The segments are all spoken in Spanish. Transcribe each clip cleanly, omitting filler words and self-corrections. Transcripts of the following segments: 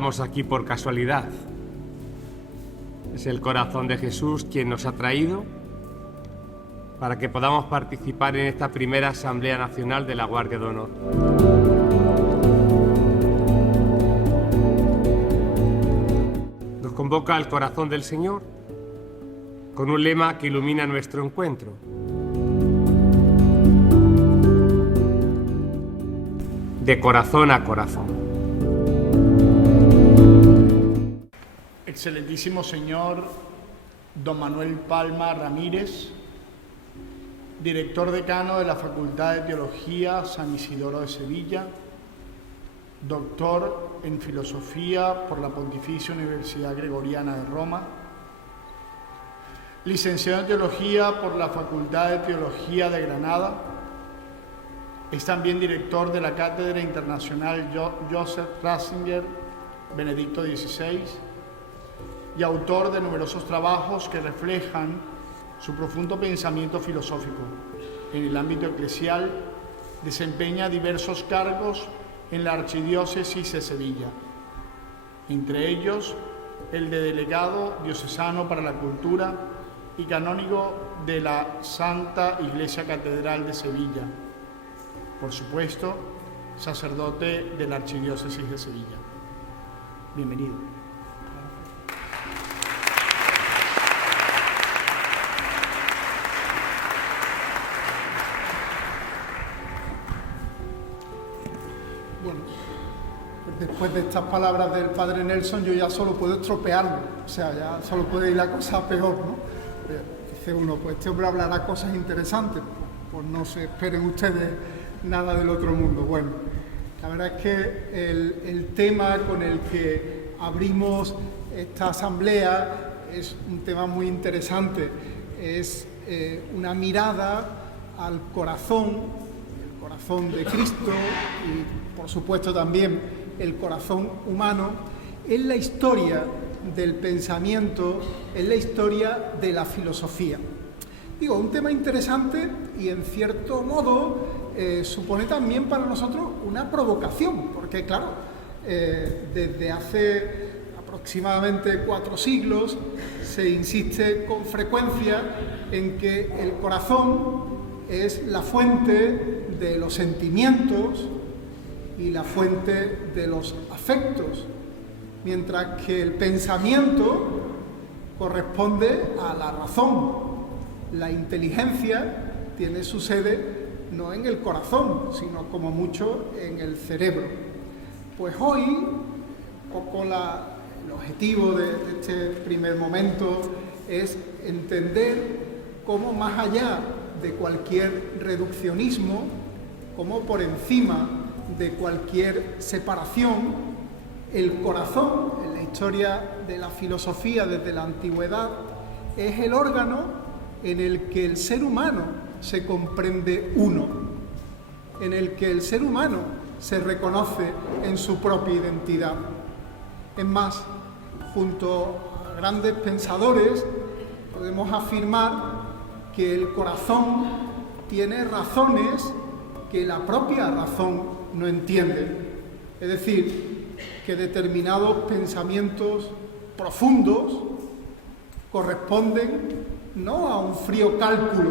estamos aquí por casualidad. Es el corazón de Jesús quien nos ha traído para que podamos participar en esta primera Asamblea Nacional de la Guardia de Honor. Nos convoca al corazón del Señor con un lema que ilumina nuestro encuentro. De corazón a corazón. Excelentísimo señor don Manuel Palma Ramírez, director decano de la Facultad de Teología San Isidoro de Sevilla, doctor en Filosofía por la Pontificia Universidad Gregoriana de Roma, licenciado en Teología por la Facultad de Teología de Granada, es también director de la Cátedra Internacional Joseph Ratzinger, Benedicto XVI, y autor de numerosos trabajos que reflejan su profundo pensamiento filosófico. En el ámbito eclesial, desempeña diversos cargos en la Archidiócesis de Sevilla, entre ellos el de delegado diocesano para la cultura y canónigo de la Santa Iglesia Catedral de Sevilla. Por supuesto, sacerdote de la Archidiócesis de Sevilla. Bienvenido. Bueno, pues después de estas palabras del padre Nelson, yo ya solo puedo estropearlo, o sea, ya solo puede ir la cosa peor, ¿no? Dice uno, pues este hombre hablará cosas interesantes, pues no se esperen ustedes nada del otro mundo. Bueno, la verdad es que el tema con el que abrimos esta asamblea es un tema muy interesante, es una mirada al corazón de Cristo y por supuesto también el corazón humano en la historia del pensamiento, en la historia de la filosofía. Digo, un tema interesante y en cierto modo supone también para nosotros una provocación, porque claro, desde hace aproximadamente 4 siglos se insiste con frecuencia en que el corazón es la fuente de los sentimientos y la fuente de los afectos, mientras que el pensamiento corresponde a la razón. La inteligencia tiene su sede no en el corazón, sino como mucho en el cerebro. Pues hoy, un poco el objetivo de este primer momento es entender cómo más allá de cualquier reduccionismo, como por encima de cualquier separación, el corazón, en la historia de la filosofía desde la antigüedad, es el órgano en el que el ser humano se comprende uno, en el que el ser humano se reconoce en su propia identidad. Es más, junto a grandes pensadores, podemos afirmar que el corazón tiene razones que la propia razón no entiende. Es decir, que determinados pensamientos profundos corresponden no a un frío cálculo,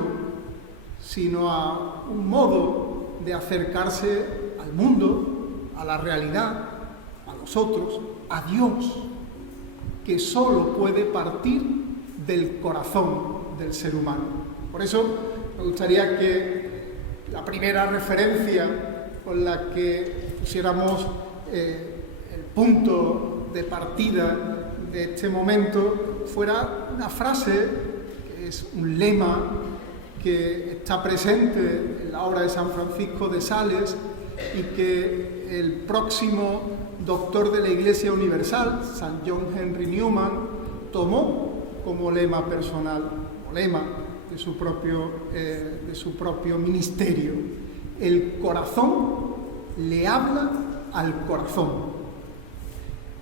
sino a un modo de acercarse al mundo, a la realidad, a los otros, a Dios, que solo puede partir del corazón del ser humano. Por eso me gustaría que la primera referencia con la que pusiéramos el punto de partida de este momento fuera una frase, que es un lema que está presente en la obra de San Francisco de Sales y que el próximo doctor de la Iglesia Universal, San John Henry Newman, tomó como lema personal, o lema de su propio ministerio. El corazón le habla al corazón.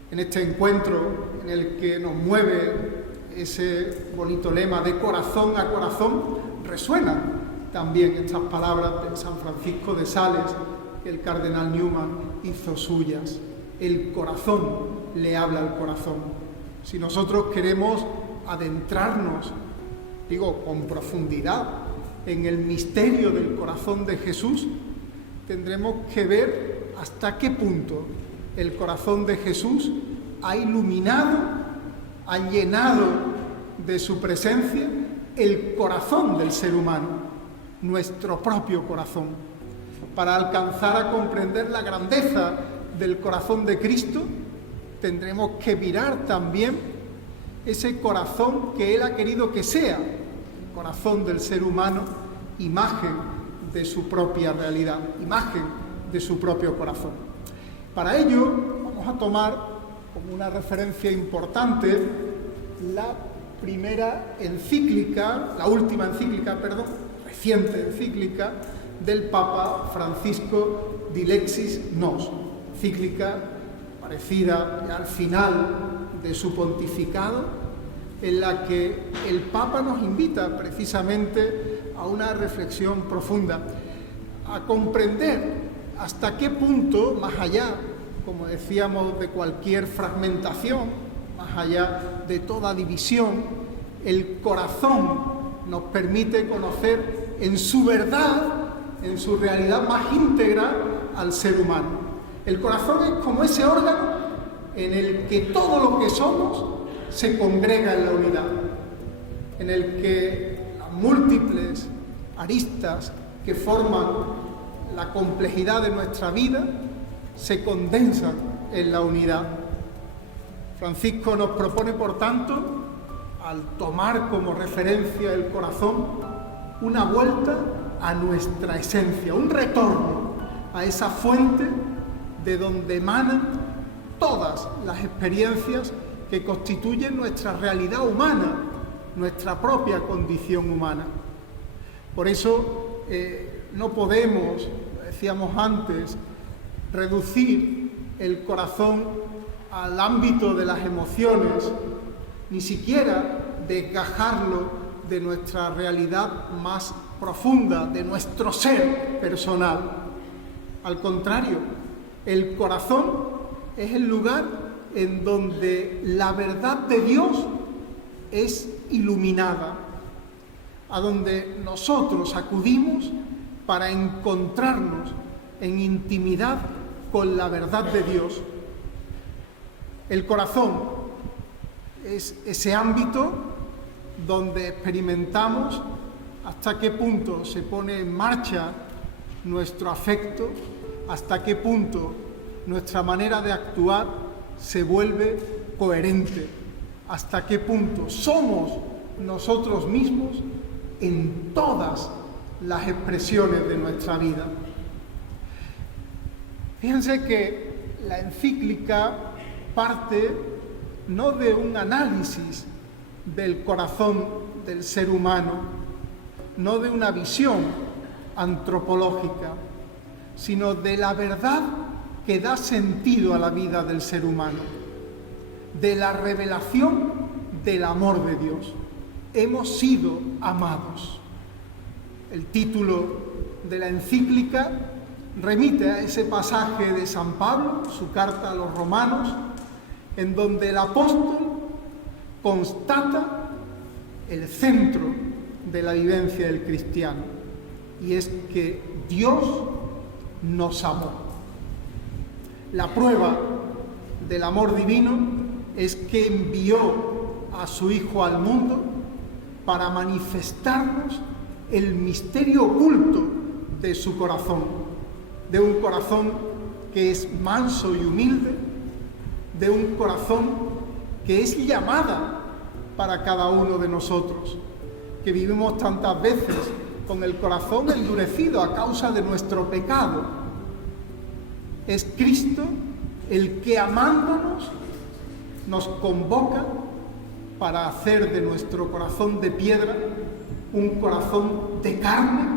En este encuentro en el que nos mueve ese bonito lema de corazón a corazón, resuenan también estas palabras de San Francisco de Sales que el cardenal Newman hizo suyas. El corazón le habla al corazón. Si nosotros queremos adentrarnos, digo, con profundidad en el misterio del corazón de Jesús, tendremos que ver hasta qué punto el corazón de Jesús ha iluminado, ha llenado de su presencia el corazón del ser humano, nuestro propio corazón. Para alcanzar a comprender la grandeza del corazón de Cristo, tendremos que mirar también ese corazón que Él ha querido que sea, el corazón del ser humano, imagen de su propia realidad, imagen de su propio corazón. Para ello, vamos a tomar como una referencia importante la reciente encíclica del Papa Francisco Dilexis Nos, encíclica parecida al final de su pontificado, en la que el Papa nos invita precisamente a una reflexión profunda, a comprender hasta qué punto, más allá, como decíamos, de cualquier fragmentación, más allá de toda división, el corazón nos permite conocer en su verdad, en su realidad más íntegra, al ser humano. El corazón es como ese órgano en el que todo lo que somos se congrega en la unidad, en el que las múltiples aristas que forman la complejidad de nuestra vida se condensan en la unidad. Francisco nos propone, por tanto, al tomar como referencia el corazón, una vuelta a nuestra esencia, un retorno a esa fuente de donde emanan todas las experiencias que constituyen nuestra realidad humana, nuestra propia condición humana. Por eso no podemos, decíamos antes, reducir el corazón al ámbito de las emociones, ni siquiera desgajarlo de nuestra realidad más profunda, de nuestro ser personal. Al contrario, el corazón es el lugar en donde la verdad de Dios es iluminada, a donde nosotros acudimos para encontrarnos en intimidad con la verdad de Dios. El corazón es ese ámbito donde experimentamos hasta qué punto se pone en marcha nuestro afecto, hasta qué punto nuestra manera de actuar se vuelve coherente, hasta qué punto somos nosotros mismos en todas las expresiones de nuestra vida. Fíjense que la encíclica parte no de un análisis del corazón del ser humano, no de una visión antropológica, sino de la verdad que da sentido a la vida del ser humano, de la revelación del amor de Dios. Hemos sido amados. El título de la encíclica remite a ese pasaje de San Pablo, su carta a los romanos, en donde el apóstol constata el centro de la vivencia del cristiano, y es que Dios nos amó. La prueba del amor divino es que envió a su Hijo al mundo para manifestarnos el misterio oculto de su corazón, de un corazón que es manso y humilde, de un corazón que es llamada para cada uno de nosotros, que vivimos tantas veces con el corazón endurecido a causa de nuestro pecado. Es Cristo el que, amándonos, nos convoca para hacer de nuestro corazón de piedra un corazón de carne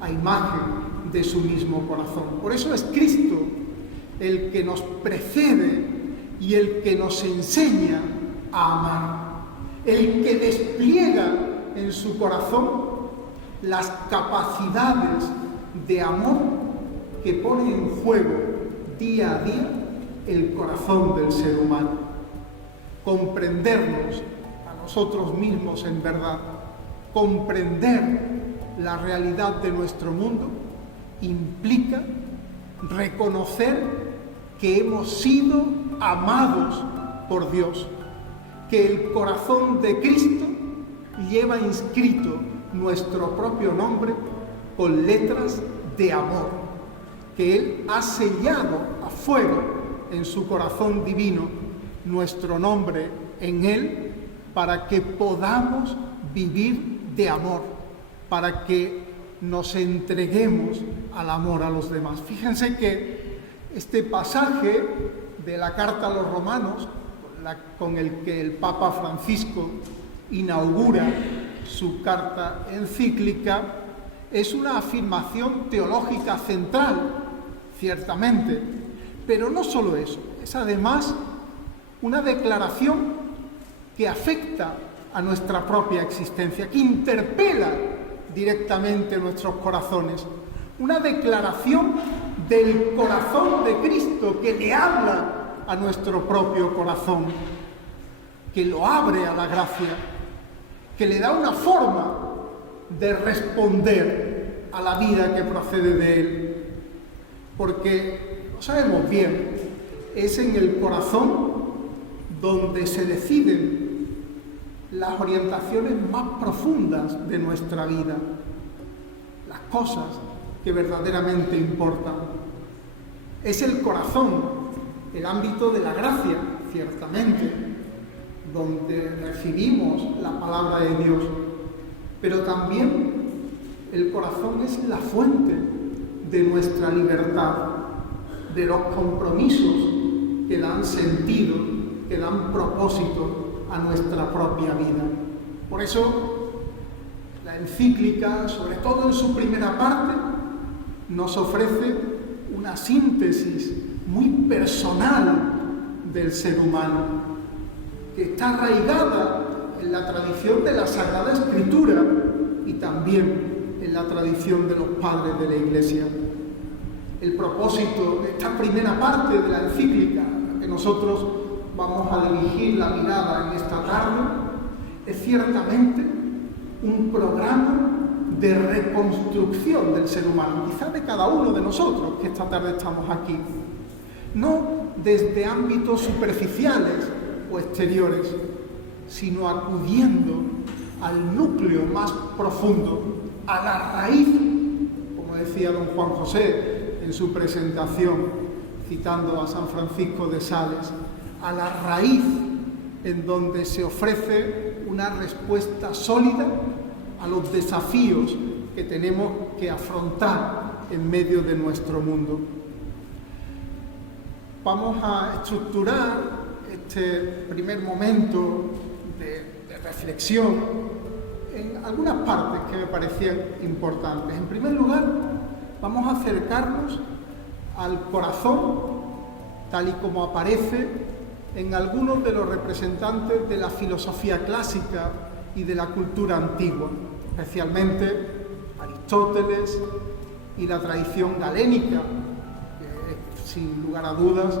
a imagen de su mismo corazón. Por eso es Cristo el que nos precede y el que nos enseña a amar, el que despliega en su corazón las capacidades de amor que pone en juego día a día el corazón del ser humano. Comprendernos a nosotros mismos en verdad, comprender la realidad de nuestro mundo, implica reconocer que hemos sido amados por Dios, que el corazón de Cristo lleva inscrito nuestro propio nombre con letras de amor, que Él ha sellado a fuego en su corazón divino nuestro nombre en Él para que podamos vivir de amor, para que nos entreguemos al amor a los demás. Fíjense que este pasaje de la carta a los romanos, con el que el Papa Francisco inaugura su carta encíclica, es una afirmación teológica central, ciertamente, pero no solo eso, es además una declaración que afecta a nuestra propia existencia, que interpela directamente nuestros corazones, una declaración del corazón de Cristo que le habla a nuestro propio corazón, que lo abre a la gracia, que le da una forma de responder a la vida que procede de Él. Porque, lo sabemos bien, es en el corazón donde se deciden las orientaciones más profundas de nuestra vida, las cosas que verdaderamente importan. Es el corazón, el ámbito de la gracia, ciertamente, donde recibimos la palabra de Dios, pero también el corazón es la fuente de nuestra libertad, de los compromisos que dan sentido, que dan propósito a nuestra propia vida. Por eso, la encíclica, sobre todo en su primera parte, nos ofrece una síntesis muy personal del ser humano, que está arraigada en la tradición de la Sagrada Escritura y también en la tradición de los padres de la Iglesia. El propósito de esta primera parte de la encíclica, que nosotros vamos a dirigir la mirada en esta tarde, es ciertamente un programa de reconstrucción del ser humano, quizás de cada uno de nosotros que esta tarde estamos aquí, no desde ámbitos superficiales o exteriores, sino acudiendo al núcleo más profundo, a la raíz, como decía don Juan José en su presentación, citando a San Francisco de Sales, a la raíz en donde se ofrece una respuesta sólida a los desafíos que tenemos que afrontar en medio de nuestro mundo. Vamos a estructurar este primer momento de reflexión en algunas partes que me parecían importantes. En primer lugar, vamos a acercarnos al corazón, tal y como aparece en algunos de los representantes de la filosofía clásica y de la cultura antigua, especialmente Aristóteles y la tradición galénica, que es, sin lugar a dudas,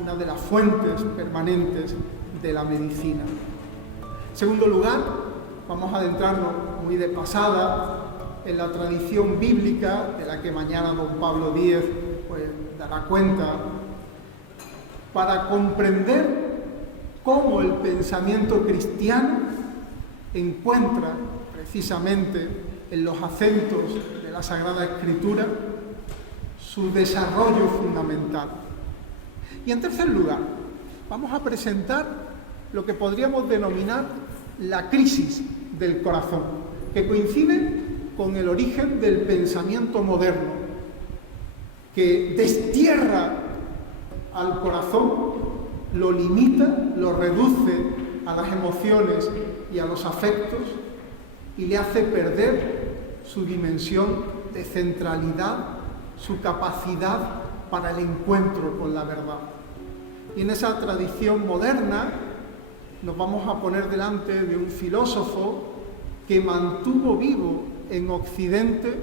una de las fuentes permanentes de la medicina. En segundo lugar, vamos a adentrarnos muy de pasada en la tradición bíblica, de la que mañana don Pablo Díez dará cuenta, para comprender cómo el pensamiento cristiano encuentra precisamente en los acentos de la Sagrada Escritura su desarrollo fundamental. Y en tercer lugar, vamos a presentar lo que podríamos denominar la crisis del corazón, que coincide con el origen del pensamiento moderno, que destierra al corazón, lo limita, lo reduce a las emociones y a los afectos y le hace perder su dimensión de centralidad, su capacidad para el encuentro con la verdad. Y en esa tradición moderna nos vamos a poner delante de un filósofo que mantuvo vivo en Occidente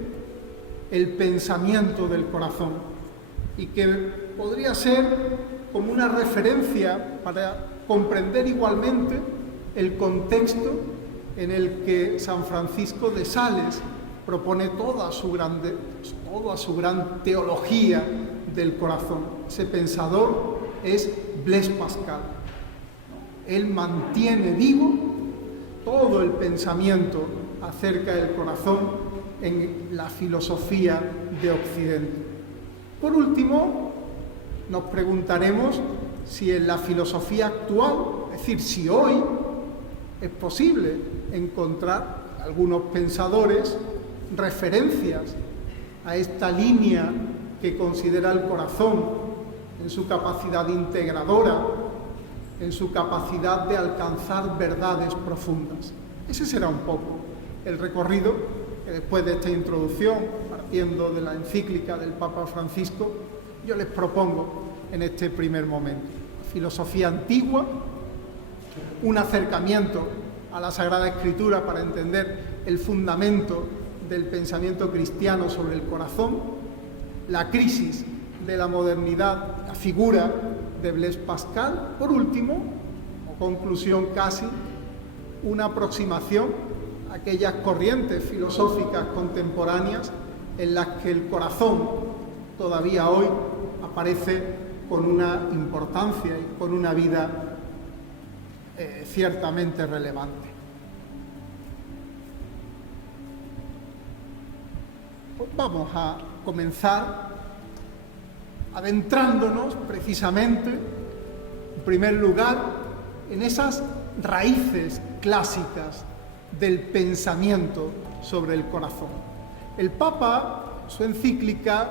el pensamiento del corazón, y que podría ser como una referencia para comprender igualmente el contexto en el que San Francisco de Sales propone toda su gran teología del corazón. Ese pensador es Blaise Pascal. Él mantiene vivo todo el pensamiento acerca del corazón en la filosofía de Occidente. Por último, nos preguntaremos si en la filosofía actual, es decir, si hoy es posible encontrar algunos pensadores referencias a esta línea que considera el corazón en su capacidad integradora, en su capacidad de alcanzar verdades profundas. Ese será un poco el recorrido que después de esta introducción, partiendo de la encíclica del Papa Francisco, yo les propongo en este primer momento. Filosofía antigua, un acercamiento a la Sagrada Escritura para entender el fundamento del pensamiento cristiano sobre el corazón, la crisis de la modernidad, la figura de Blaise Pascal, por último, o conclusión casi, una aproximación a aquellas corrientes filosóficas contemporáneas en las que el corazón todavía hoy aparece con una importancia y con una vida ciertamente relevante. Pues vamos a comenzar adentrándonos precisamente, en primer lugar, en esas raíces clásicas del pensamiento sobre el corazón. El Papa, en su encíclica,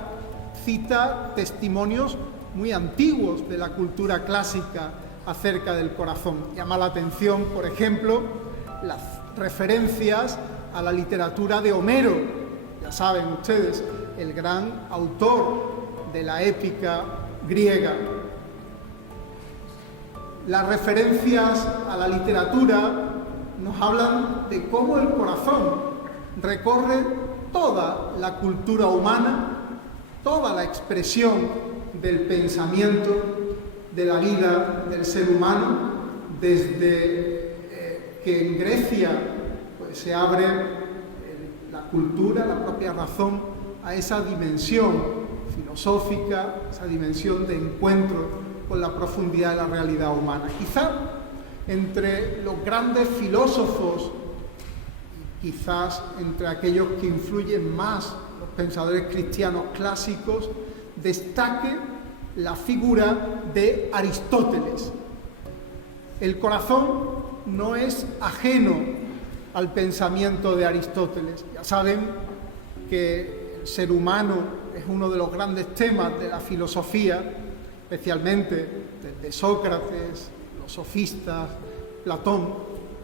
cita testimonios muy antiguos de la cultura clásica acerca del corazón. Llama la atención, por ejemplo, las referencias a la literatura de Homero. Ya saben ustedes, el gran autor de la épica griega. Las referencias a la literatura nos hablan de cómo el corazón recorre toda la cultura humana, toda la expresión del pensamiento, de la vida del ser humano, desde que en Grecia pues, se abre la cultura, la propia razón, a esa dimensión filosófica, esa dimensión de encuentro con la profundidad de la realidad humana. Quizá entre los grandes filósofos, quizás entre aquellos que influyen más, los pensadores cristianos clásicos, destaque la figura de Aristóteles. El corazón no es ajeno al pensamiento de Aristóteles. Ya saben que el ser humano es uno de los grandes temas de la filosofía, especialmente desde Sócrates, los sofistas, Platón.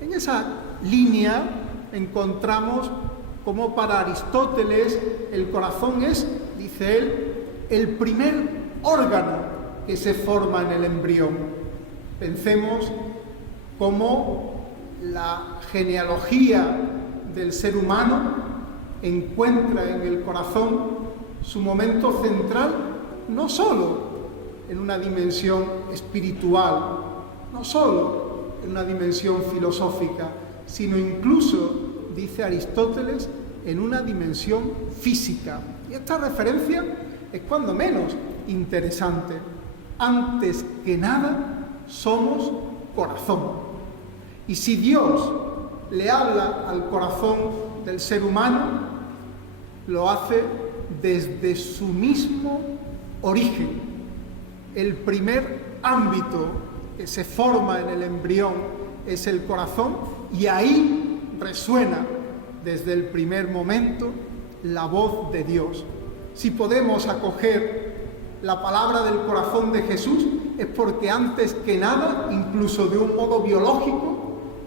En esa línea encontramos como para Aristóteles el corazón es, dice él, el primer órgano que se forma en el embrión. Pensemos cómo la genealogía del ser humano encuentra en el corazón su momento central, no solo en una dimensión espiritual, no solo en una dimensión filosófica, sino incluso, dice Aristóteles, en una dimensión física. Y esta referencia es cuando menos interesante. Antes que nada, somos corazón. Y si Dios le habla al corazón del ser humano, lo hace desde su mismo origen. El primer ámbito que se forma en el embrión es el corazón y ahí resuena desde el primer momento la voz de Dios. Si podemos acoger la palabra del corazón de Jesús es porque antes que nada, incluso de un modo biológico,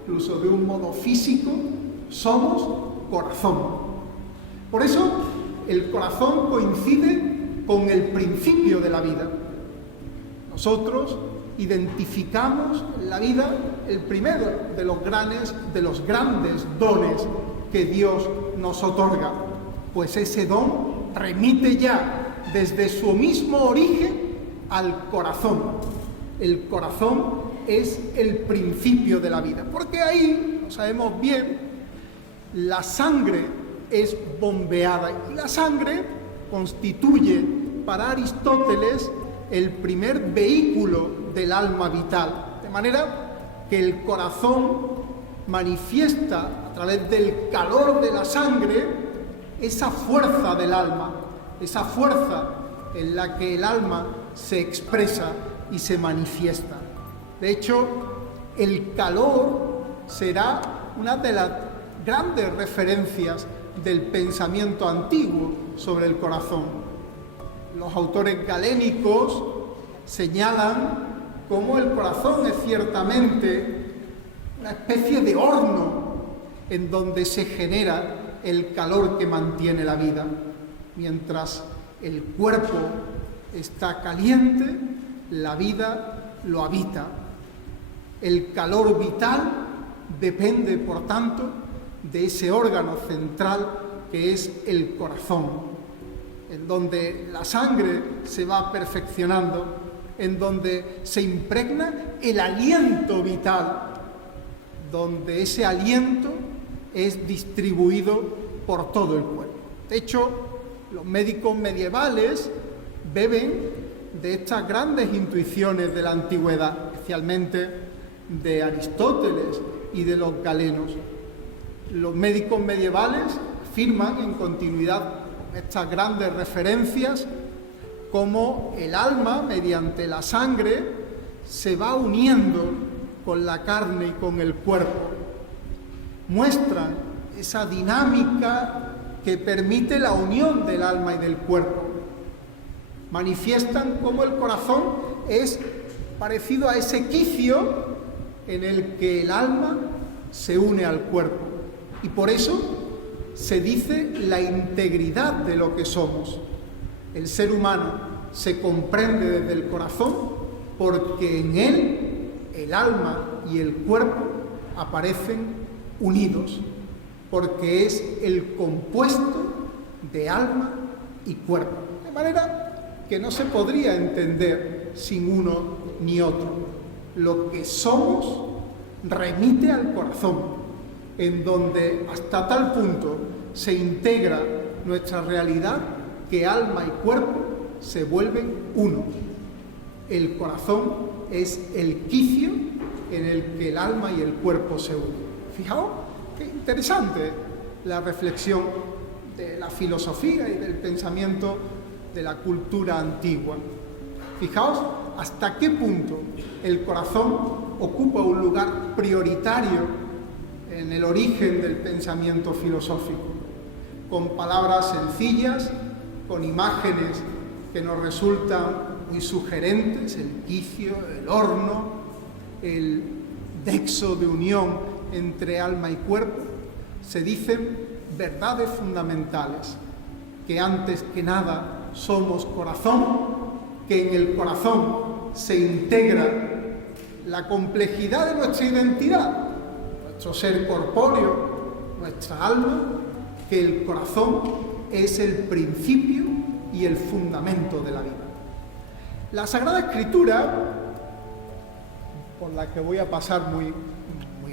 incluso de un modo físico, somos corazón. Por eso el corazón coincide con el principio de la vida. Nosotros identificamos en la vida el primero de los grandes dones que Dios nos otorga, pues ese don remite ya desde su mismo origen al corazón. El corazón es el principio de la vida, porque ahí, lo sabemos bien, la sangre es bombeada y la sangre constituye para Aristóteles el primer vehículo del alma vital, de manera que el corazón manifiesta a través del calor de la sangre esa fuerza del alma, esa fuerza en la que el alma se expresa y se manifiesta. De hecho, el calor será una de las grandes referencias del pensamiento antiguo sobre el corazón. Los autores galénicos señalan cómo el corazón es ciertamente una especie de horno en donde se genera el calor que mantiene la vida. Mientras el cuerpo está caliente, la vida lo habita. El calor vital depende, por tanto, de ese órgano central que es el corazón, en donde la sangre se va perfeccionando, en donde se impregna el aliento vital, donde ese aliento es distribuido por todo el cuerpo. De hecho, los médicos medievales beben de estas grandes intuiciones de la antigüedad, especialmente de Aristóteles y de los galenos. Los médicos medievales afirman en continuidad estas grandes referencias cómo el alma, mediante la sangre, se va uniendo con la carne y con el cuerpo. Muestran esa dinámica que permite la unión del alma y del cuerpo. Manifiestan cómo el corazón es parecido a ese quicio en el que el alma se une al cuerpo. Y por eso se dice la integridad de lo que somos. El ser humano se comprende desde el corazón porque en él el alma y el cuerpo aparecen unidos, porque es el compuesto de alma y cuerpo. De manera que no se podría entender sin uno ni otro. Lo que somos remite al corazón, en donde hasta tal punto se integra nuestra realidad que alma y cuerpo se vuelven uno. El corazón es el quicio en el que el alma y el cuerpo se unen. Fijaos qué interesante la reflexión de la filosofía y del pensamiento de la cultura antigua. Fijaos hasta qué punto el corazón ocupa un lugar prioritario en el origen del pensamiento filosófico, con palabras sencillas, con imágenes que nos resultan muy sugerentes, el quicio, el horno, el nexo de unión entre alma y cuerpo. Se dicen verdades fundamentales, que antes que nada somos corazón, que en el corazón se integra la complejidad de nuestra identidad, nuestro ser corpóreo, nuestra alma, que el corazón es el principio y el fundamento de la vida. La Sagrada Escritura, por la que voy a pasar muy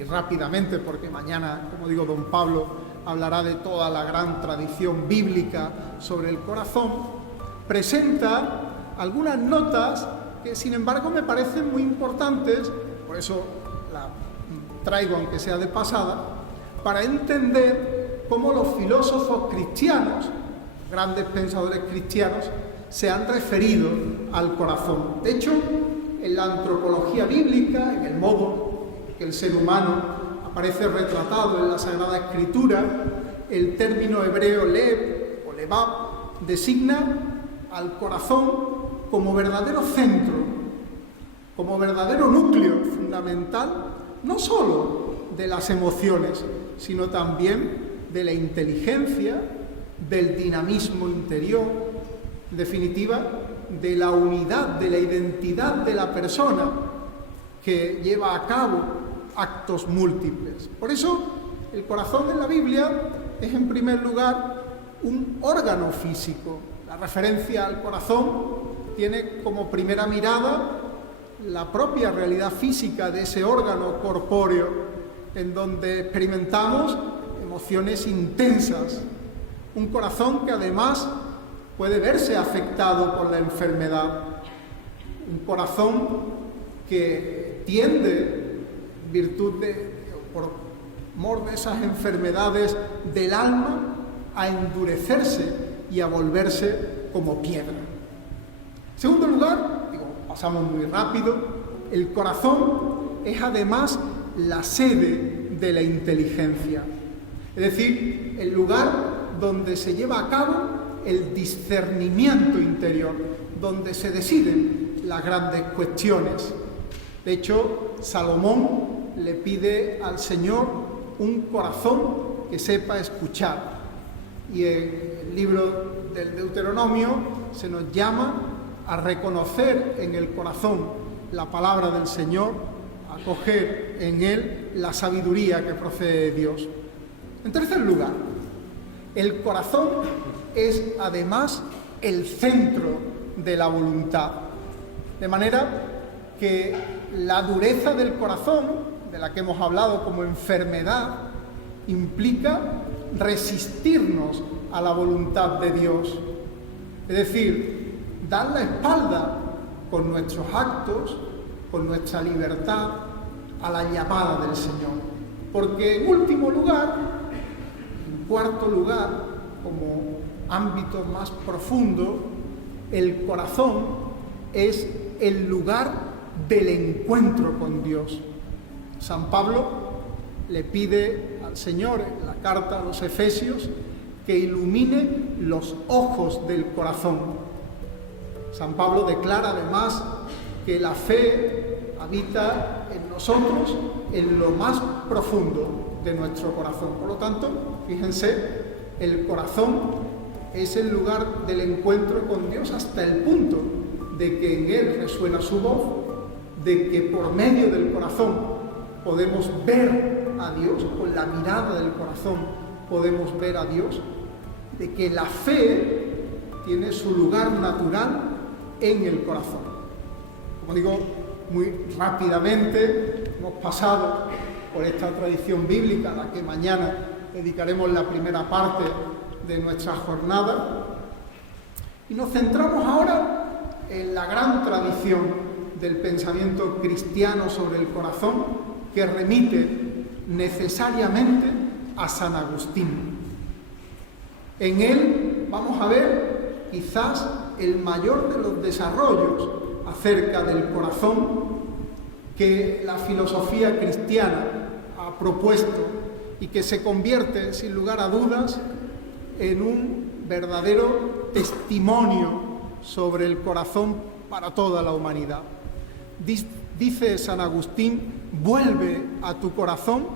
rápidamente, porque mañana, como digo, don Pablo hablará de toda la gran tradición bíblica sobre el corazón, presenta algunas notas que, sin embargo, me parecen muy importantes, por eso la traigo aunque sea de pasada, para entender cómo los filósofos cristianos, grandes pensadores cristianos, se han referido al corazón. De hecho, en la antropología bíblica, en el modo que el ser humano aparece retratado en la Sagrada Escritura, el término hebreo lev o levab designa al corazón como verdadero centro, como verdadero núcleo fundamental, no solo de las emociones, sino también de la inteligencia, del dinamismo interior, en definitiva, de la unidad, de la identidad de la persona que lleva a cabo actos múltiples. Por eso, el corazón en la Biblia es, en primer lugar, un órgano físico. La referencia al corazón tiene como primera mirada la propia realidad física de ese órgano corpóreo, en donde experimentamos emociones intensas. Un corazón que además puede verse afectado por la enfermedad. Un corazón que tiende, en virtud por mor de esas enfermedades del alma, a endurecerse y a volverse como piedra. En segundo lugar, pasamos muy rápido, el corazón es además la sede de la inteligencia, es decir, el lugar donde se lleva a cabo el discernimiento interior, donde se deciden las grandes cuestiones. De hecho, Salomón le pide al Señor un corazón que sepa escuchar. Y en el libro del Deuteronomio se nos llama a reconocer en el corazón la palabra del Señor, a acoger en él la sabiduría que procede de Dios. En tercer lugar, el corazón es además el centro de la voluntad, de manera que la dureza del corazón, de la que hemos hablado como enfermedad, implica resistirnos a la voluntad de Dios, es decir, dar la espalda con nuestros actos, con nuestra libertad, a la llamada del Señor. Porque en último lugar, en cuarto lugar, como ámbito más profundo, el corazón es el lugar del encuentro con Dios. San Pablo le pide al Señor en la carta a los Efesios que ilumine los ojos del corazón. San Pablo declara además que la fe habita en nosotros en lo más profundo de nuestro corazón. Por lo tanto, fíjense, el corazón es el lugar del encuentro con Dios hasta el punto de que en él resuena su voz, de que por medio del corazón podemos ver a Dios, con la mirada del corazón podemos ver a Dios, de que la fe tiene su lugar natural en el corazón. Como digo, muy rápidamente hemos pasado por esta tradición bíblica a la que mañana dedicaremos la primera parte de nuestra jornada y nos centramos ahora en la gran tradición del pensamiento cristiano sobre el corazón que remite necesariamente a San Agustín. En él vamos a ver quizás el mayor de los desarrollos acerca del corazón que la filosofía cristiana ha propuesto y que se convierte, sin lugar a dudas, en un verdadero testimonio sobre el corazón para toda la humanidad. Dice San Agustín: vuelve a tu corazón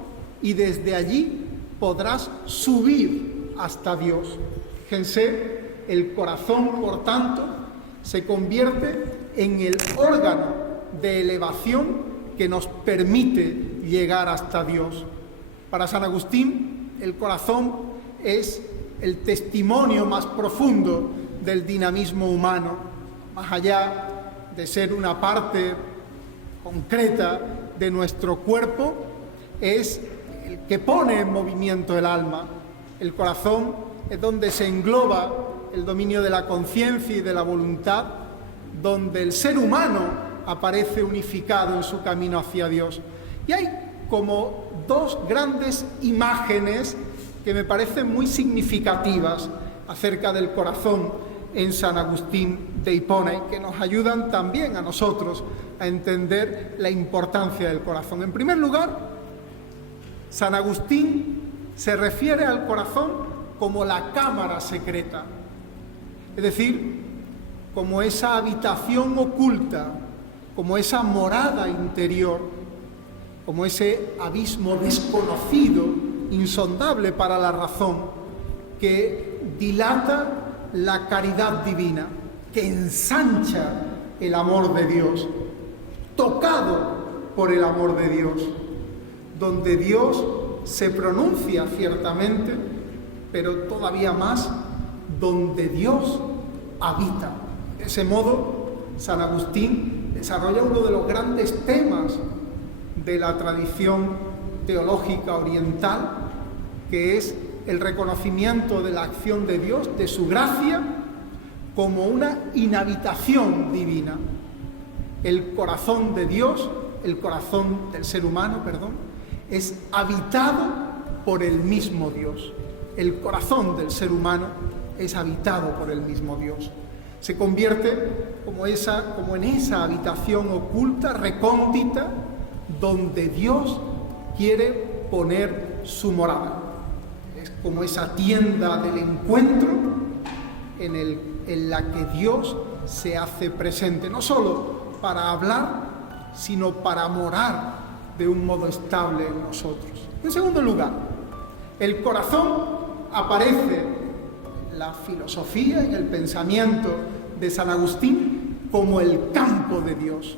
y desde allí podrás subir hasta Dios. Fíjense, el corazón, por tanto, se convierte en el órgano de elevación que nos permite llegar hasta Dios. Para San Agustín, el corazón es el testimonio más profundo del dinamismo humano, más allá de ser una parte concreta de nuestro cuerpo, es el que pone en movimiento el alma. El corazón es donde se engloba el dominio de la conciencia y de la voluntad, donde el ser humano aparece unificado en su camino hacia Dios. Y hay como dos grandes imágenes que me parecen muy significativas acerca del corazón en San Agustín de Hipona y que nos ayudan también a nosotros a entender la importancia del corazón. En primer lugar, San Agustín se refiere al corazón como la cámara secreta, es decir, como esa habitación oculta, como esa morada interior, como ese abismo desconocido, insondable para la razón, que dilata la caridad divina, que ensancha el amor de Dios, tocado por el amor de Dios, donde Dios se pronuncia ciertamente, pero todavía más, donde Dios habita. De ese modo, San Agustín desarrolla uno de los grandes temas de la tradición teológica oriental, que es el reconocimiento de la acción de Dios, de su gracia, como una inhabitación divina. El corazón de Dios, el corazón del ser humano, es habitado por el mismo Dios. El corazón del ser humano es habitado por el mismo Dios. Se convierte como en esa habitación oculta, recóndita, donde Dios quiere poner su morada. Es como esa tienda del encuentro en la que Dios se hace presente, no solo para hablar, sino para morar de un modo estable en nosotros. En segundo lugar, el corazón aparece en la filosofía, en el pensamiento de San Agustín, como el campo de Dios.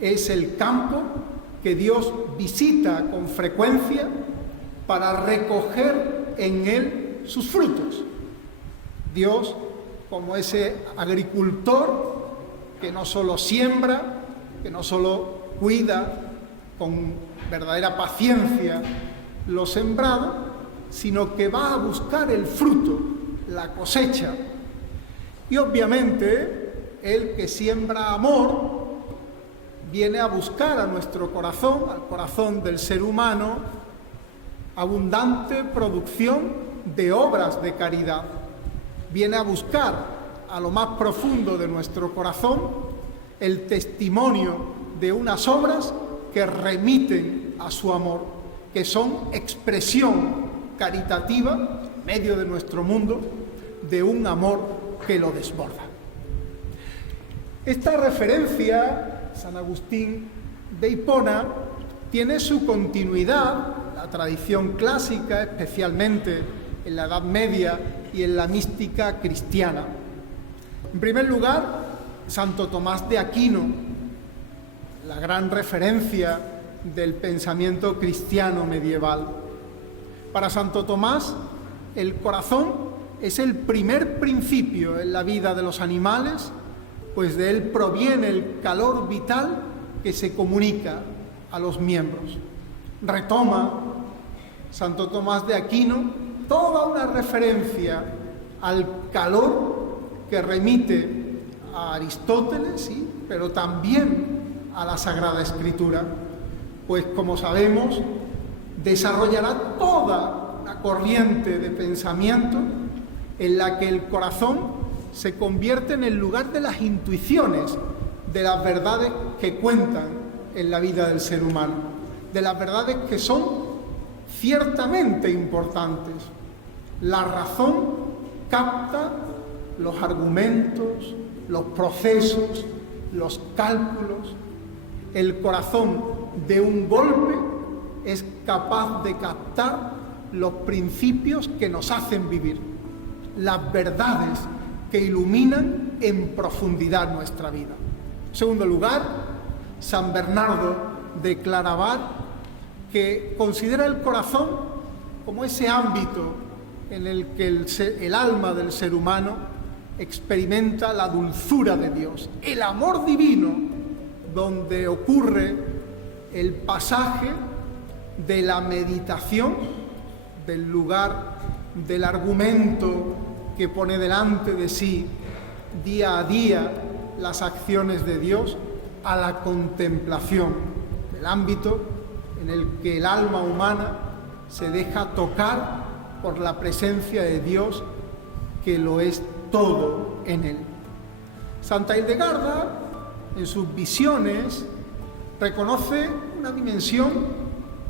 Es el campo que Dios visita con frecuencia para recoger en él sus frutos. Dios, como ese agricultor que no solo siembra, que no solo cuida con verdadera paciencia lo sembrado, sino que va a buscar el fruto, la cosecha. Y obviamente, el que siembra amor viene a buscar a nuestro corazón, al corazón del ser humano, abundante producción de obras de caridad. Viene a buscar a lo más profundo de nuestro corazón el testimonio de unas obras que remiten a su amor, que son expresión caritativa, en medio de nuestro mundo, de un amor que lo desborda. Esta referencia, San Agustín de Hipona, tiene su continuidad en la tradición clásica, especialmente en la Edad Media y en la mística cristiana. En primer lugar, Santo Tomás de Aquino, la gran referencia del pensamiento cristiano medieval. Para Santo Tomás, el corazón es el primer principio en la vida de los animales, pues de él proviene el calor vital que se comunica a los miembros. Retoma Santo Tomás de Aquino toda una referencia al calor que remite a Aristóteles, ¿sí?, pero también a la Sagrada Escritura, pues como sabemos, desarrollará toda una corriente de pensamiento en la que el corazón se convierte en el lugar de las intuiciones, de las verdades que cuentan en la vida del ser humano, de las verdades que son ciertamente importantes. La razón capta los argumentos, los procesos, los cálculos. El corazón de un golpe es capaz de captar los principios que nos hacen vivir, las verdades que iluminan en profundidad nuestra vida. En segundo lugar, San Bernardo de Claraval, que considera el corazón como ese ámbito en el que el alma del ser humano experimenta la dulzura de Dios, el amor divino, donde ocurre el pasaje de la meditación, del lugar del argumento que pone delante de sí día a día las acciones de Dios, a la contemplación, el ámbito en el que el alma humana se deja tocar por la presencia de Dios, que lo es todo en él. Santa Hildegarda, en sus visiones, reconoce una dimensión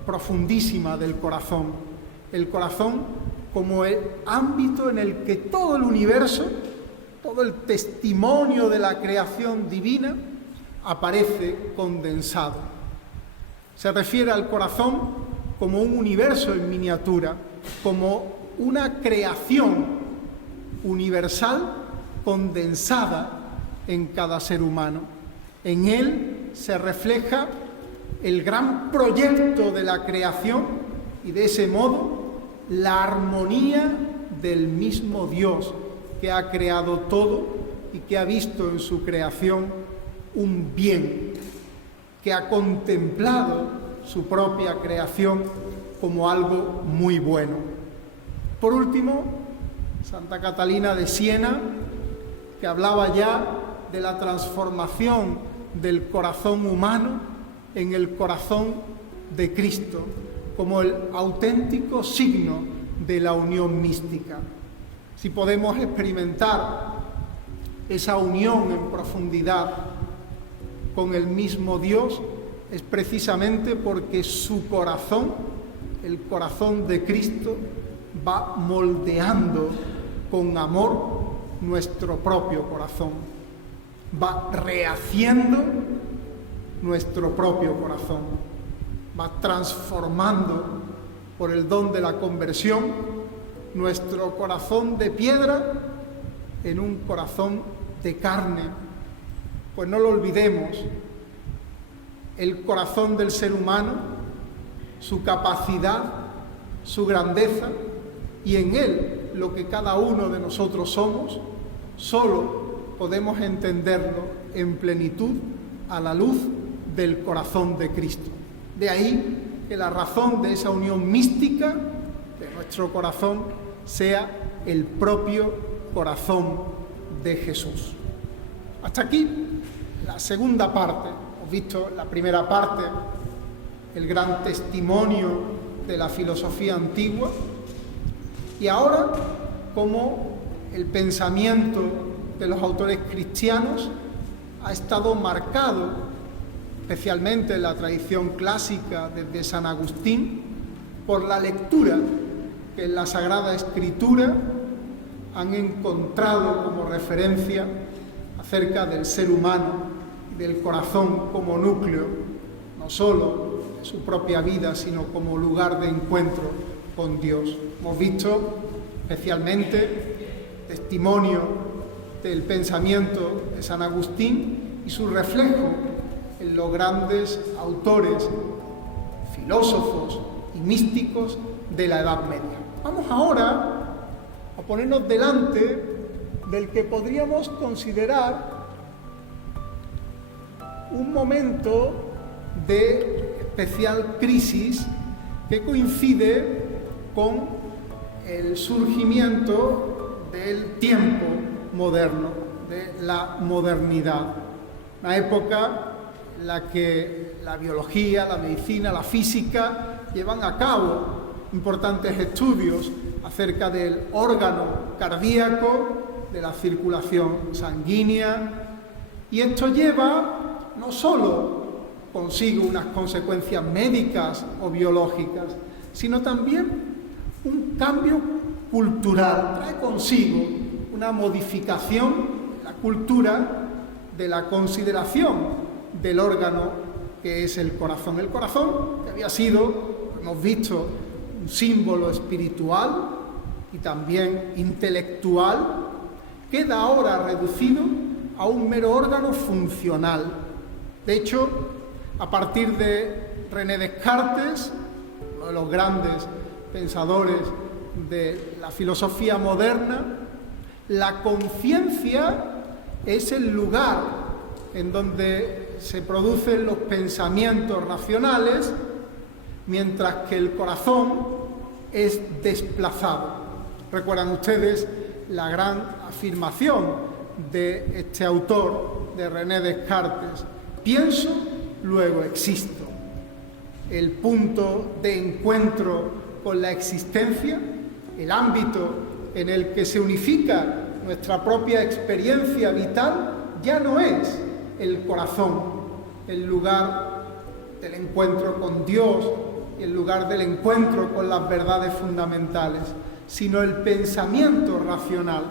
profundísima del corazón, el corazón como el ámbito en el que todo el universo, todo el testimonio de la creación divina aparece condensado. Se refiere al corazón como un universo en miniatura, como una creación universal condensada en cada ser humano. En él se refleja el gran proyecto de la creación y de ese modo la armonía del mismo Dios que ha creado todo y que ha visto en su creación un bien, que ha contemplado su propia creación como algo muy bueno. Por último, Santa Catalina de Siena, que hablaba ya de la transformación del corazón humano en el corazón de Cristo, como el auténtico signo de la unión mística. Si podemos experimentar esa unión en profundidad con el mismo Dios, es precisamente porque su corazón, el corazón de Cristo, va moldeando con amor nuestro propio corazón, va rehaciendo nuestro propio corazón, va transformando por el don de la conversión nuestro corazón de piedra en un corazón de carne. Pues no lo olvidemos, el corazón del ser humano, su capacidad, su grandeza, y en él lo que cada uno de nosotros somos, solo podemos entenderlo en plenitud a la luz del corazón de Cristo. De ahí que la razón de esa unión mística de nuestro corazón sea el propio corazón de Jesús. Hasta aquí la segunda parte. Hemos visto la primera parte, el gran testimonio de la filosofía antigua, y ahora cómo el pensamiento de los autores cristianos ha estado marcado, especialmente en la tradición clásica desde San Agustín, por la lectura que en la Sagrada Escritura han encontrado como referencia acerca del ser humano, del corazón como núcleo, no solo de su propia vida, sino como lugar de encuentro con Dios. Hemos visto especialmente testimonio del pensamiento de San Agustín y su reflejo en los grandes autores, filósofos y místicos de la Edad Media. Vamos ahora a ponernos delante del que podríamos considerar un momento de especial crisis que coincide con el surgimiento del tiempo moderno, de la modernidad. Una época en la que la biología, la medicina, la física llevan a cabo importantes estudios acerca del órgano cardíaco, de la circulación sanguínea, y esto lleva no solo consigo unas consecuencias médicas o biológicas, sino también un cambio cultural, trae consigo una modificación de la cultura, de la consideración del órgano que es el corazón. El corazón, que había sido, hemos visto, un símbolo espiritual y también intelectual, queda ahora reducido a un mero órgano funcional. De hecho, a partir de René Descartes, uno de los grandes pensadores de la filosofía moderna, la conciencia es el lugar en donde se producen los pensamientos racionales, mientras que el corazón es desplazado. Recuerdan ustedes la gran afirmación de este autor, de René Descartes: pienso, luego existo. El punto de encuentro con la existencia, el ámbito en el que se unifica nuestra propia experiencia vital, ya no es el corazón, el lugar del encuentro con Dios, el lugar del encuentro con las verdades fundamentales, sino el pensamiento racional.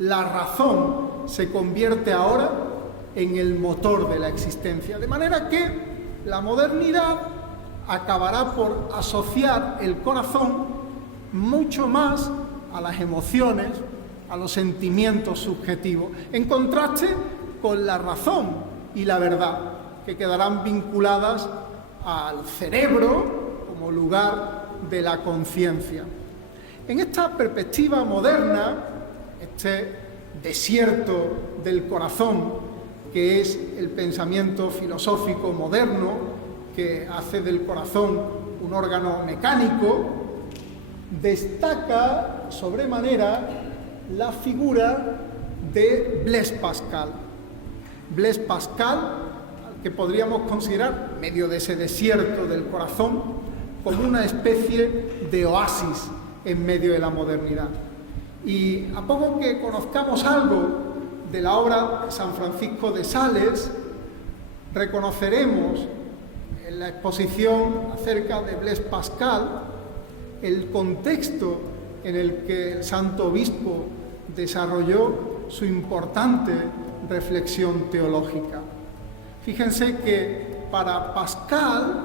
La razón se convierte ahora en el motor de la existencia, de manera que la modernidad acabará por asociar el corazón mucho más a las emociones, a los sentimientos subjetivos, en contraste con la razón y la verdad, que quedarán vinculadas al cerebro como lugar de la conciencia. En esta perspectiva moderna, este desierto del corazón, que es el pensamiento filosófico moderno, que hace del corazón un órgano mecánico, destaca sobremanera la figura de Blaise Pascal. Blaise Pascal, que podríamos considerar, en medio de ese desierto del corazón, como una especie de oasis en medio de la modernidad. Y a poco que conozcamos algo de la obra de San Francisco de Sales, reconoceremos en la exposición acerca de Blaise Pascal el contexto en el que el Santo Obispo desarrolló su importante reflexión teológica. Fíjense que para Pascal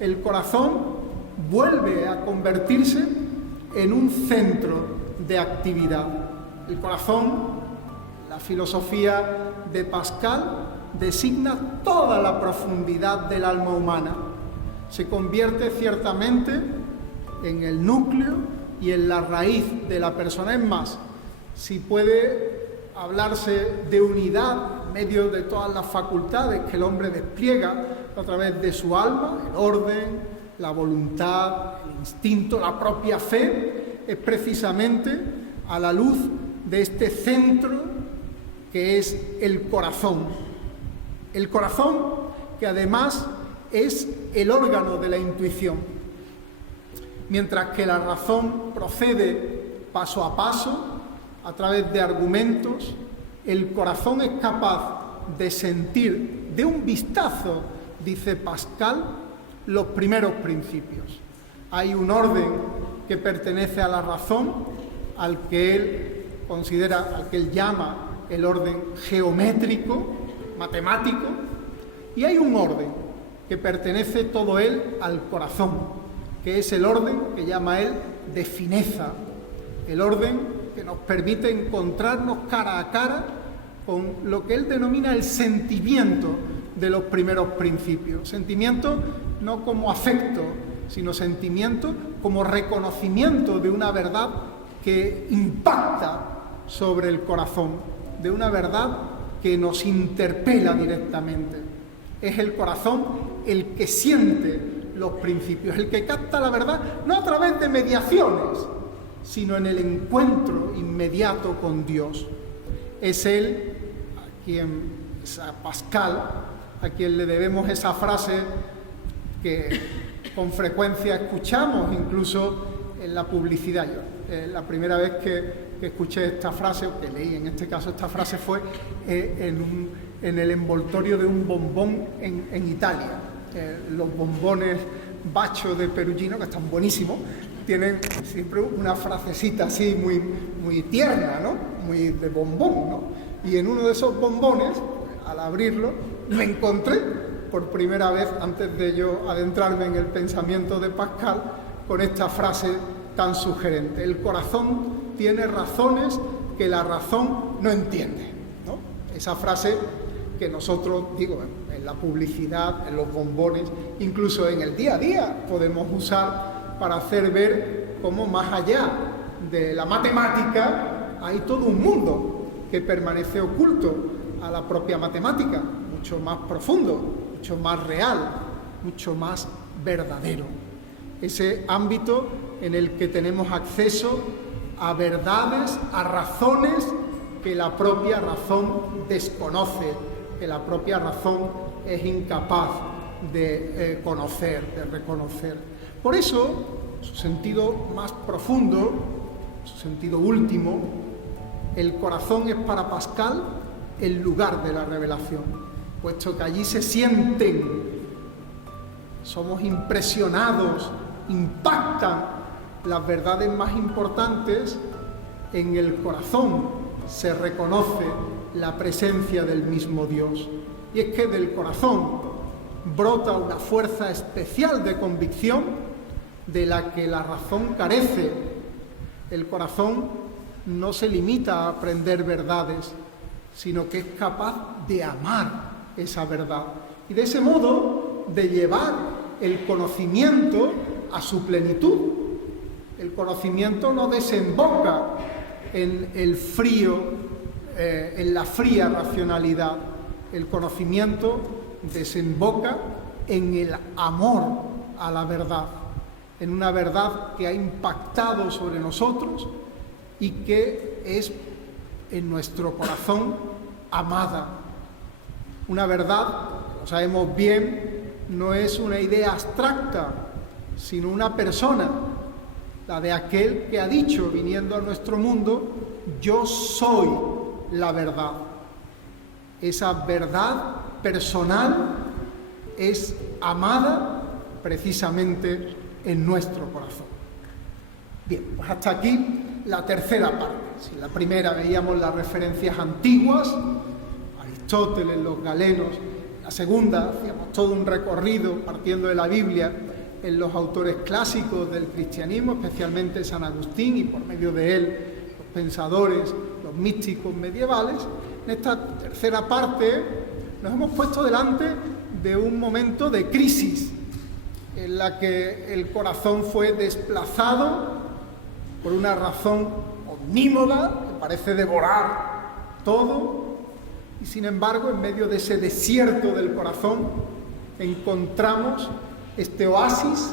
el corazón vuelve a convertirse en un centro de actividad. El corazón, la filosofía de Pascal, designa toda la profundidad del alma humana. Se convierte ciertamente en el núcleo y en la raíz de la persona. Es más, si puede hablarse de unidad en medio de todas las facultades que el hombre despliega a través de su alma, el orden, la voluntad, el instinto, la propia fe, es precisamente a la luz de este centro que es el corazón. El corazón que además es el órgano de la intuición. Mientras que la razón procede paso a paso, a través de argumentos, el corazón es capaz de sentir de un vistazo, dice Pascal, los primeros principios. Hay un orden que pertenece a la razón, al que él considera, al que él llama el orden geométrico, matemático, y hay un orden que pertenece todo él al corazón, que es el orden que llama él de fineza, el orden que nos permite encontrarnos cara a cara con lo que él denomina el sentimiento de los primeros principios. Sentimiento no como afecto, sino sentimiento como reconocimiento de una verdad que impacta sobre el corazón, de una verdad que nos interpela directamente. Es el corazón el que siente los principios, el que capta la verdad, no a través de mediaciones, sino en el encuentro inmediato con Dios. Es él, a Pascal, a quien le debemos esa frase que con frecuencia escuchamos, incluso en la publicidad. Yo, la primera vez que escuché esta frase, o que leí en este caso esta frase, fue en el envoltorio de un bombón en Italia. Los bombones Bacio de Perugino, que están buenísimos, tienen siempre una frasecita así muy tierna, ¿no? Muy de bombón, ¿no? Y en uno de esos bombones, al abrirlo, me encontré por primera vez, antes de yo adentrarme en el pensamiento de Pascal, con esta frase tan sugerente: el corazón tiene razones que la razón no entiende, ¿no? Esa frase que nosotros, digo, en la publicidad, en los bombones, incluso en el día a día podemos usar para hacer ver cómo más allá de la matemática hay todo un mundo que permanece oculto a la propia matemática, mucho más profundo, mucho más real, mucho más verdadero. Ese ámbito en el que tenemos acceso a verdades, a razones que la propia razón desconoce, que la propia razón es incapaz de conocer, de reconocer. Por eso, su sentido más profundo, su sentido último, el corazón es para Pascal el lugar de la revelación, puesto que allí se sienten, somos impresionados, impactan las verdades más importantes. En el corazón se reconoce la presencia del mismo Dios. Y es que del corazón brota una fuerza especial de convicción de la que la razón carece. El corazón no se limita a aprender verdades, sino que es capaz de amar esa verdad y de ese modo de llevar el conocimiento a su plenitud. El conocimiento no desemboca en el frío, en la fría racionalidad. El conocimiento desemboca en el amor a la verdad, en una verdad que ha impactado sobre nosotros y que es en nuestro corazón amada. Una verdad, lo sabemos bien, no es una idea abstracta, sino una persona, la de aquel que ha dicho, viniendo a nuestro mundo, yo soy la verdad. Esa verdad personal es amada precisamente en nuestro corazón. Bien, pues hasta aquí la tercera parte. Si en la primera veíamos las referencias antiguas, Aristóteles, los galenos, en la segunda hacíamos todo un recorrido partiendo de la Biblia en los autores clásicos del cristianismo, especialmente San Agustín, y por medio de él los pensadores, los místicos medievales. En esta tercera parte nos hemos puesto delante de un momento de crisis en la que el corazón fue desplazado por una razón omnímoda que parece devorar todo, y sin embargo en medio de ese desierto del corazón encontramos este oasis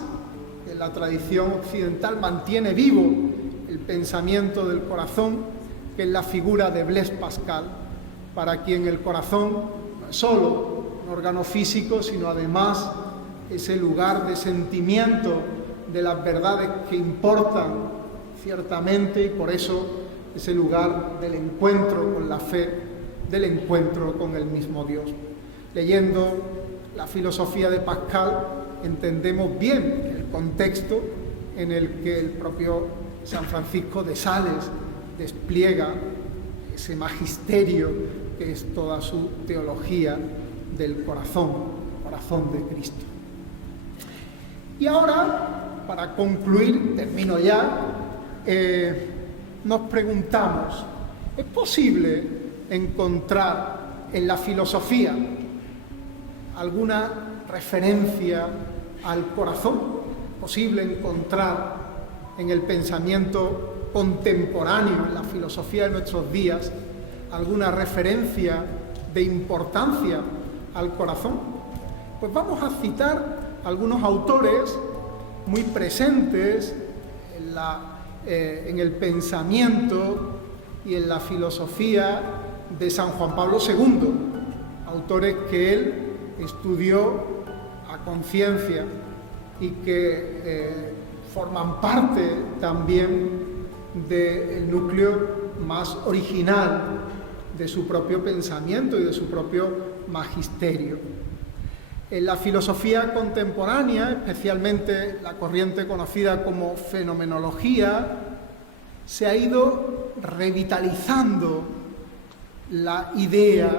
que en la tradición occidental mantiene vivo el pensamiento del corazón, que es la figura de Blaise Pascal, para quien el corazón no es solo un órgano físico, sino además ese lugar de sentimiento de las verdades que importan ciertamente, y por eso ese lugar del encuentro con la fe, del encuentro con el mismo Dios. Leyendo la filosofía de Pascal entendemos bien el contexto en el que el propio San Francisco de Sales despliega ese magisterio que es toda su teología del corazón, corazón de Cristo. Y ahora, para concluir, termino ya, nos preguntamos, ¿es posible encontrar en la filosofía alguna referencia al corazón? ¿Es posible encontrar en el pensamiento contemporáneo, en la filosofía de nuestros días, alguna referencia de importancia al corazón? Pues vamos a citar algunos autores muy presentes en el pensamiento y en la filosofía de San Juan Pablo II, autores que él estudió a conciencia y que forman parte también del núcleo más original de su propio pensamiento y de su propio magisterio. En la filosofía contemporánea, especialmente la corriente conocida como fenomenología, se ha ido revitalizando la idea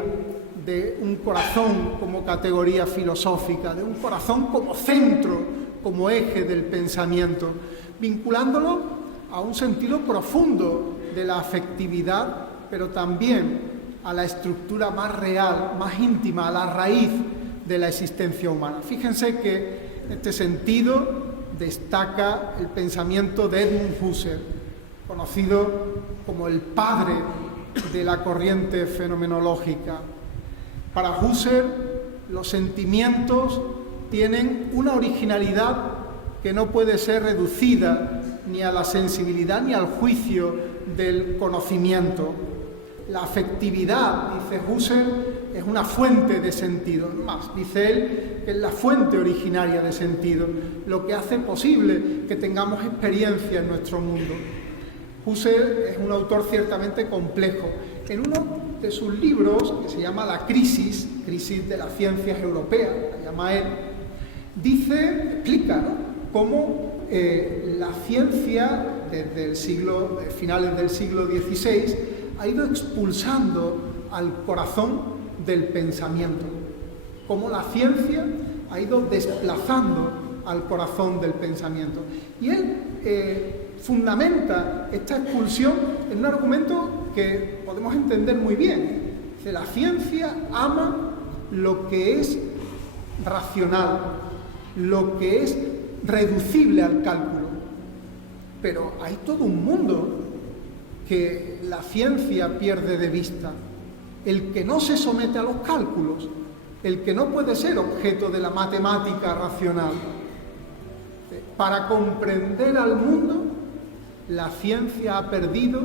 de un corazón como categoría filosófica, de un corazón como centro, como eje del pensamiento, vinculándolo a un sentido profundo de la afectividad, pero también a la estructura más real, más íntima, a la raíz de la existencia humana. Fíjense que en este sentido destaca el pensamiento de Edmund Husserl, conocido como el padre de la corriente fenomenológica. Para Husserl, los sentimientos tienen una originalidad que no puede ser reducida ni a la sensibilidad ni al juicio del conocimiento. La afectividad, dice Husserl, es una fuente de sentido. Más, dice él, que es la fuente originaria de sentido, lo que hace posible que tengamos experiencia en nuestro mundo. Husserl es un autor ciertamente complejo. En uno de sus libros, que se llama La crisis de las ciencias europeas, la llama él, explica, ¿no?, cómo la ciencia desde finales del siglo XVI ha ido expulsando al corazón del pensamiento, cómo la ciencia ha ido desplazando al corazón del pensamiento. Y él fundamenta esta expulsión en un argumento que podemos entender muy bien. Dice, la ciencia ama lo que es racional, lo que es reducible al cálculo, pero hay todo un mundo que la ciencia pierde de vista, el que no se somete a los cálculos, el que no puede ser objeto de la matemática racional. Para comprender al mundo, la ciencia ha perdido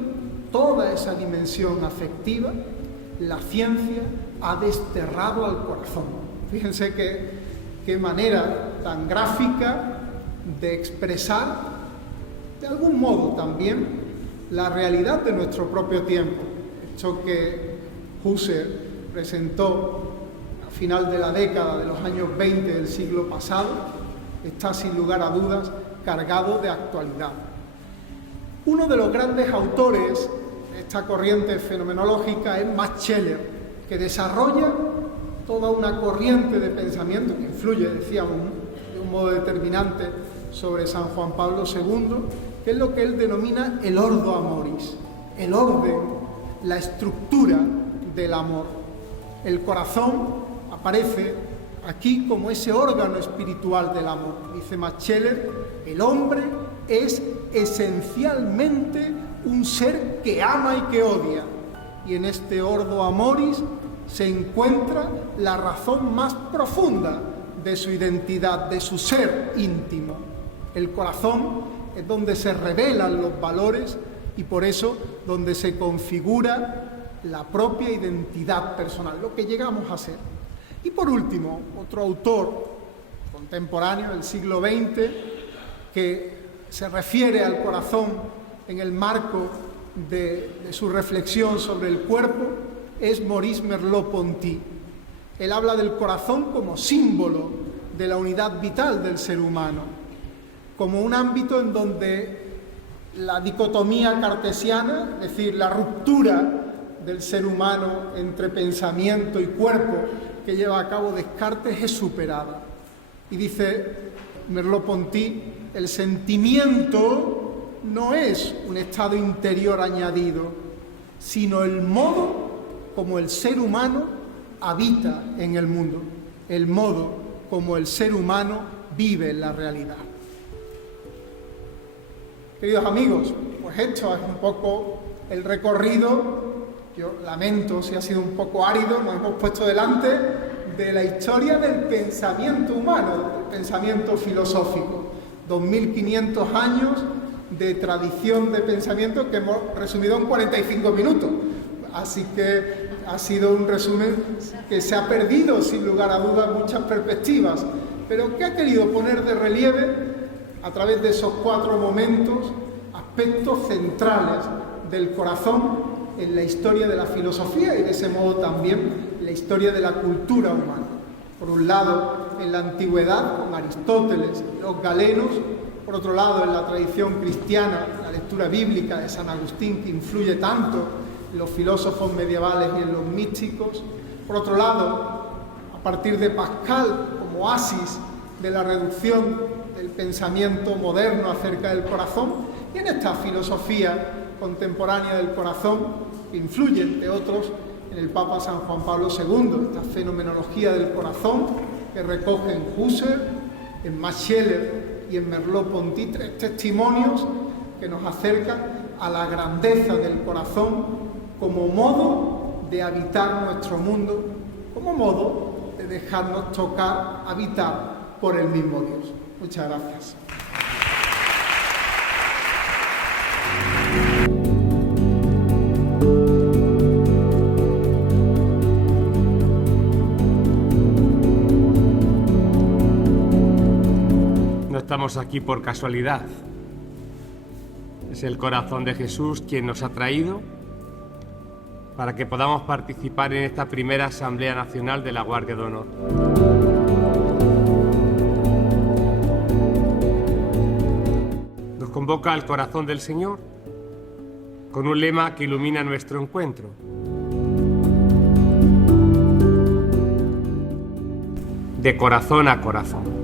toda esa dimensión afectiva, la ciencia ha desterrado al corazón. Fíjense qué manera tan gráfica de expresar, de algún modo también, la realidad de nuestro propio tiempo. Esto que Husserl presentó a final de la década de los años 20 del siglo pasado está sin lugar a dudas cargado de actualidad. Uno de los grandes autores de esta corriente fenomenológica es Max Scheler, que desarrolla toda una corriente de pensamiento que influye, decíamos, de un modo determinante sobre San Juan Pablo II, que es lo que él denomina el ordo amoris, el orden, la estructura del amor. El corazón aparece aquí como ese órgano espiritual del amor. Dice Max Scheler, el hombre es esencialmente un ser que ama y que odia. Y en este ordo amoris se encuentra la razón más profunda de su identidad, de su ser íntimo. El corazón es donde se revelan los valores y por eso donde se configura la propia identidad personal, lo que llegamos a ser. Y por último, otro autor contemporáneo del siglo XX que se refiere al corazón en el marco de su reflexión sobre el cuerpo es Maurice Merleau-Ponty. Él habla del corazón como símbolo de la unidad vital del ser humano, como un ámbito en donde la dicotomía cartesiana, es decir, la ruptura del ser humano entre pensamiento y cuerpo que lleva a cabo Descartes, es superada. Y dice Merleau-Ponty, el sentimiento no es un estado interior añadido, sino el modo como el ser humano habita en el mundo, el modo como el ser humano vive en la realidad. Queridos amigos, pues esto es un poco el recorrido. Yo lamento si ha sido un poco árido, nos hemos puesto delante de la historia del pensamiento humano, del pensamiento filosófico. 2500 años de tradición de pensamiento que hemos resumido en 45 minutos. Así que ha sido un resumen que se ha perdido, sin lugar a dudas, muchas perspectivas, pero que ha querido poner de relieve, a través de esos 4 momentos, aspectos centrales del corazón en la historia de la filosofía y de ese modo también en la historia de la cultura humana. Por un lado, en la antigüedad, con Aristóteles y los galenos; por otro lado, en la tradición cristiana, la lectura bíblica de San Agustín, que influye tanto en los filósofos medievales y en los místicos; por otro lado, a partir de Pascal, como oasis de la reducción del pensamiento moderno acerca del corazón, y en esta filosofía contemporánea del corazón, que influye, entre otros, en el Papa San Juan Pablo II, esta fenomenología del corazón que recoge en Husserl, en Max Scheler y en Merleau-Ponty 3 testimonios que nos acercan a la grandeza del corazón como modo de habitar nuestro mundo, como modo de dejarnos tocar, habitar por el mismo Dios. Muchas gracias. No estamos aquí por casualidad. Es el corazón de Jesús quien nos ha traído para que podamos participar en esta primera Asamblea Nacional de la Guardia de Honor. Nos convoca al corazón del Señor con un lema que ilumina nuestro encuentro. De corazón a corazón.